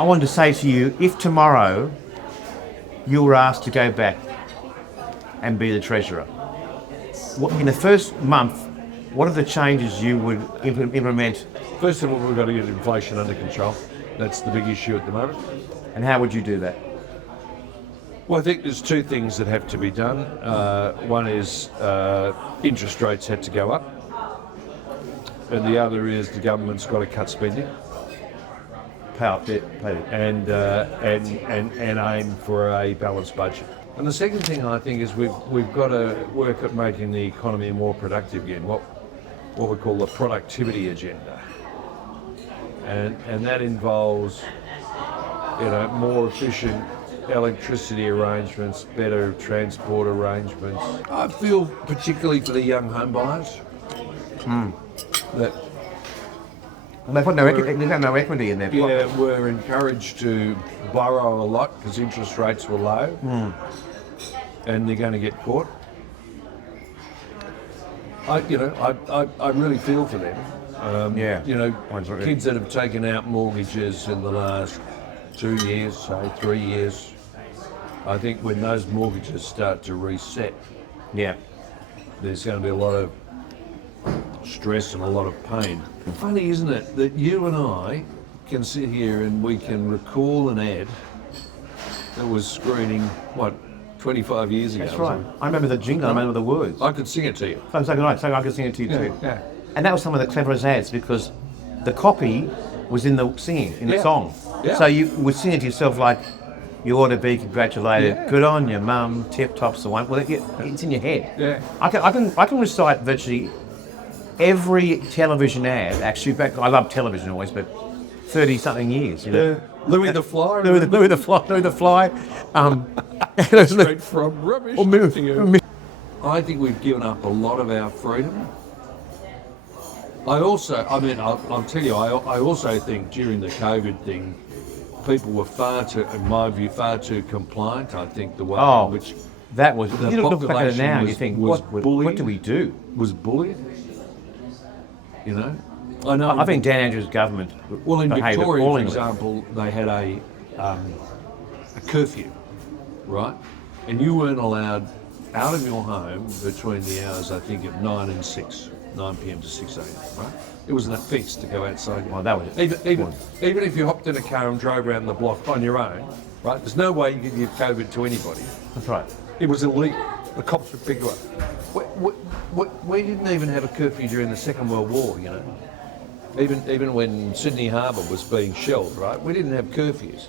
I wanted to say to you, if tomorrow you were asked to go back and be the treasurer, in the first month, what are the changes you would implement, First of all, we've got to get inflation under control. That's the big issue at the moment. and how would you do that? Well, I think there's two things that have to be done. One is interest rates had to go up, and the other is the government's got to cut spending Pay off debt, pay it. and aim for a balanced budget. And the second thing I think is we've got to work at making the economy more productive again. What we call the productivity agenda, and that involves more efficient electricity arrangements, better transport arrangements. I feel particularly for the young home buyers that They've got no equity in their pocket. we're encouraged to borrow a lot because interest rates were low, and they're going to get caught. I really feel for them. Kids that have taken out mortgages in the last 2 years, say 3 years. I think when those mortgages start to reset, Yeah. there's going to be a lot of stress and a lot of pain. Funny, isn't it, that you and I can sit here and we can recall an ad that was screening, 25 years ago? That's right. I remember the jingle, I remember the words. I could sing it to you. So could I. So I could sing it to you too. Yeah. And that was some of the cleverest ads because the copy was in the singing, in the Yeah. song. Yeah. So you would sing it to yourself like, you ought to be congratulated. Yeah. Good on you, mum. Tip top's the one. Well, it's in your head. Yeah. I can recite virtually every television ad. Actually, I love television always, but 30-something years. Louis the Fly. Louis the Fly. Straight from rubbish to you. I think we've given up a lot of our freedom. I'll tell you, I also think during the COVID thing, people were in my view, far too compliant. I think the way in which that was. the You look back at it population now, and was- you think, was what bullied. do we do? was bullied. I know. I think Dan Andrews' government. Well, in behaved Victoria, for appallingly. example, they had a curfew, right? And you weren't allowed out of your home between the hours, I think, of 9 and 6, 9 p.m. to 6 a.m., right? It was an offence to go outside. Well, that was Even if you hopped in a car and drove around the block on your own, right? There's no way you could give COVID to anybody. That's right. It was illegal. The cops would pick you up. We didn't even have a curfew during the Second World War, Even when Sydney Harbour was being shelled, right? We didn't have curfews.